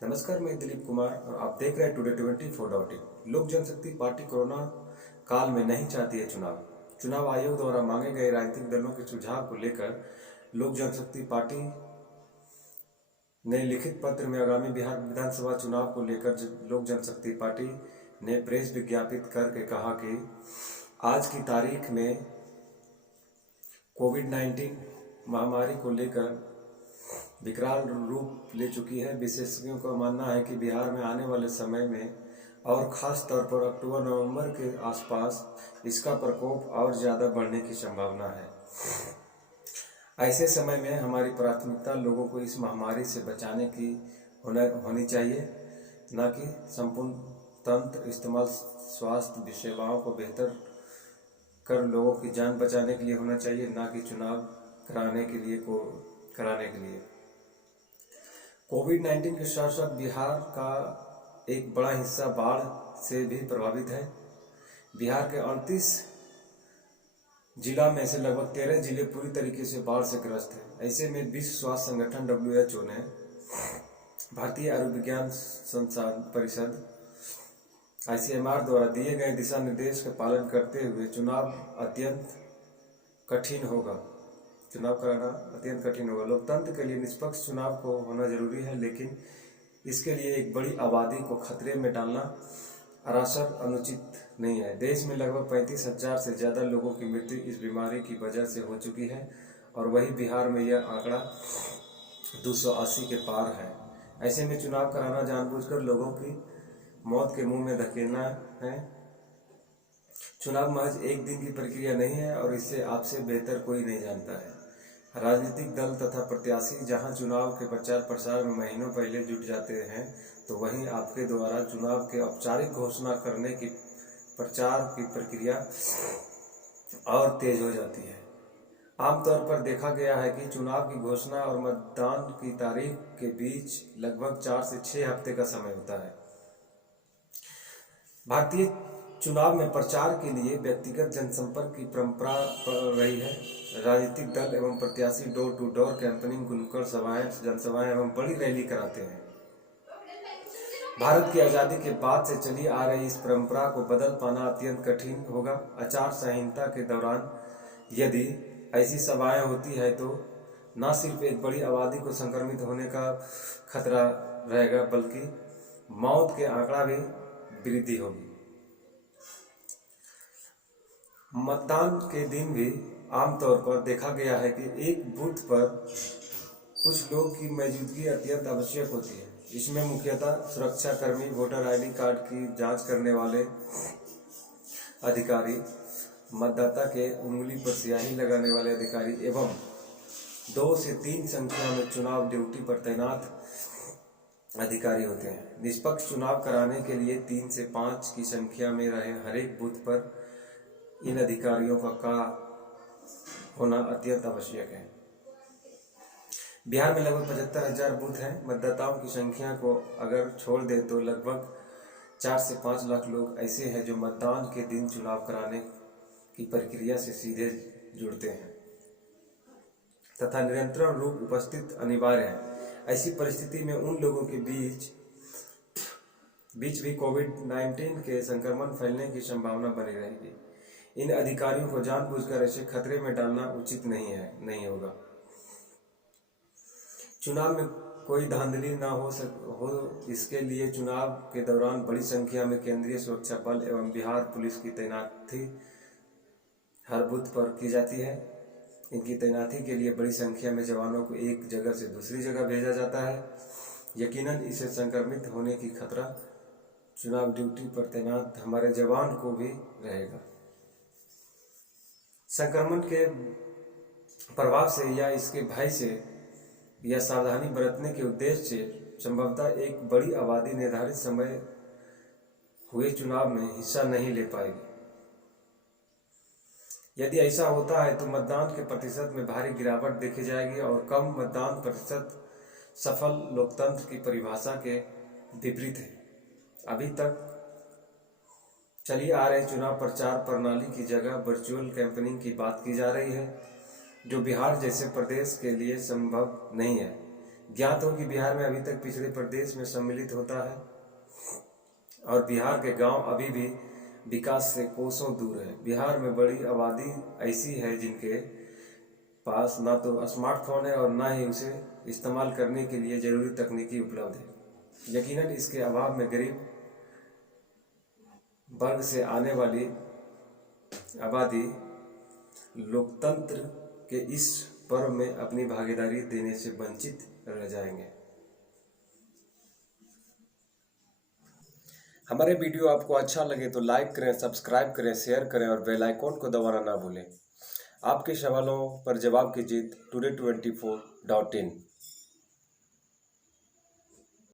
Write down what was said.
नमस्कार, मैं दिलीप कुमार और आप देख रहे हैं टुडे 24.in। लोक जनशक्ति पार्टी कोरोना काल में नहीं चाहती है चुनाव आयोग द्वारा मांगे गए राजनीतिक दलों के सुझाव को लेकर लोक जनशक्ति पार्टी ने लिखित पत्र में आगामी बिहार विधानसभा चुनाव को लेकर लोक जनशक्ति पार्टी ने प्रेस विज्ञापित करके कहा कि आज की तारीख में कोविड-19 महामारी को लेकर विकराल रूप ले चुकी है। विशेषज्ञों का मानना है कि बिहार में आने वाले समय में और ख़ास तौर पर अक्टूबर-नवंबर के आसपास इसका प्रकोप और ज़्यादा बढ़ने की संभावना है। ऐसे समय में हमारी प्राथमिकता लोगों को इस महामारी से बचाने की होनी चाहिए, न कि संपूर्ण तंत्र इस्तेमाल स्वास्थ्य सेवाओं को बेहतर कर लोगों की जान बचाने के लिए होना चाहिए, न कि चुनाव कराने के लिए। कोविड-19 के साथ साथ बिहार का एक बड़ा हिस्सा बाढ़ से भी प्रभावित है। बिहार के 38 जिला में से लगभग 13 जिले पूरी तरीके से बाढ़ से ग्रस्त हैं। ऐसे में विश्व स्वास्थ्य संगठन WHO ने भारतीय आयुर्विज्ञान संस्थान परिषद ICMR द्वारा दिए गए दिशा निर्देश का पालन करते हुए चुनाव कराना अत्यंत कठिन होगा। लोकतंत्र के लिए निष्पक्ष चुनाव को होना जरूरी है, लेकिन इसके लिए एक बड़ी आबादी को खतरे में डालना सरासर अनुचित नहीं है। देश में लगभग 35,000 से ज़्यादा लोगों की मृत्यु इस बीमारी की वजह से हो चुकी है और वही बिहार में यह आंकड़ा 280 के पार है। ऐसे में चुनाव कराना जानबूझकर लोगों की मौत के मुंह में धकेलना है। चुनाव महज एक दिन की प्रक्रिया नहीं है और इससे आपसे बेहतर कोई नहीं जानता है। राजनीतिक दल तथा प्रत्याशी जहां चुनाव के प्रचार प्रसार में महीनों पहले जुट जाते हैं, तो वहीं आपके द्वारा चुनाव के औपचारिक घोषणा करने की प्रचार की प्रक्रिया और तेज हो जाती है। आमतौर पर देखा गया है कि चुनाव की घोषणा और मतदान की तारीख के बीच लगभग 4 से 6 हफ्ते का समय होता है। भारतीय चुनाव में प्रचार के लिए व्यक्तिगत जनसंपर्क की परंपरा रही है। राजनीतिक दल एवं प्रत्याशी डोर टू डोर कैंपेनिंग, नुक्कड़ सभाएं, जनसभाएं एवं बड़ी रैली कराते हैं। भारत की आज़ादी के बाद से चली आ रही इस परंपरा को बदल पाना अत्यंत कठिन होगा। आचार संहिता के दौरान यदि ऐसी सभाएं होती है तो न सिर्फ एक बड़ी आबादी को संक्रमित होने का खतरा रहेगा, बल्कि मौत के आंकड़ा भी वृद्धि होगी। मतदान के दिन भी आमतौर पर देखा गया है कि एक बूथ पर कुछ लोग की मौजूदगी अत्यंत आवश्यक होती है। इसमें मुख्यतः सुरक्षाकर्मी, वोटर ID कार्ड की जांच करने वाले अधिकारी, मतदाता के उंगली पर स्याही लगाने वाले अधिकारी एवं 2 से 3 संख्या में चुनाव ड्यूटी पर तैनात अधिकारी होते हैं। निष्पक्ष चुनाव कराने के लिए 3 से 5 की संख्या में रहे हरेक बूथ पर इन अधिकारियों का होना अत्यंत आवश्यक है। बिहार में लगभग 75,000 बूथ हैं। मतदाताओं की संख्या को अगर छोड़ दे तो लगभग 4 से 5 लाख लोग ऐसे हैं जो मतदान के दिन चुनाव कराने की प्रक्रिया से सीधे जुड़ते हैं तथा निरंतर रूप उपस्थित अनिवार्य है। ऐसी परिस्थिति में उन लोगों के बीच भी कोविड-19 के संक्रमण फैलने की संभावना बनी रहेगी। इन अधिकारियों को जानबूझकर ऐसे खतरे में डालना उचित नहीं होगा। चुनाव में कोई धांधली ना हो, इसके लिए चुनाव के दौरान बड़ी संख्या में केंद्रीय सुरक्षा बल एवं बिहार पुलिस की तैनाती हर बूथ पर की जाती है। इनकी तैनाती के लिए बड़ी संख्या में जवानों को एक जगह से दूसरी जगह भेजा जाता है। यकीनन इसे संक्रमित होने की खतरा चुनाव ड्यूटी पर तैनात हमारे जवान को भी रहेगा। संक्रमण के प्रभाव से या इसके भय से या सावधानी बरतने के उद्देश्य से संभवतः एक बड़ी आबादी निर्धारित समय हुए चुनाव में हिस्सा नहीं ले पाएगी। यदि ऐसा होता है तो मतदान के प्रतिशत में भारी गिरावट देखी जाएगी और कम मतदान प्रतिशत सफल लोकतंत्र की परिभाषा के विपरीत है। अभी तक चली आ रही चुनाव प्रचार प्रणाली की जगह वर्चुअल कैंपेनिंग की बात की जा रही है, जो बिहार जैसे प्रदेश के लिए संभव नहीं है। ज्ञात हो कि बिहार में अभी तक पिछड़े प्रदेश में सम्मिलित होता है और बिहार के गांव अभी भी विकास से कोसों दूर है। बिहार में बड़ी आबादी ऐसी है जिनके पास ना तो स्मार्टफोन है और ना ही उसे इस्तेमाल करने के लिए ज़रूरी तकनीकी उपलब्ध है। यकीनन इसके अभाव में गरीब वर्ग से आने वाली आबादी लोकतंत्र के इस पर्व में अपनी भागीदारी देने से वंचित रह जाएंगे। हमारे वीडियो आपको अच्छा लगे तो लाइक करें, सब्सक्राइब करें, शेयर करें और बेल आइकॉन को दबाना ना भूलें। आपके सवालों पर जवाब कीजिए today24.in।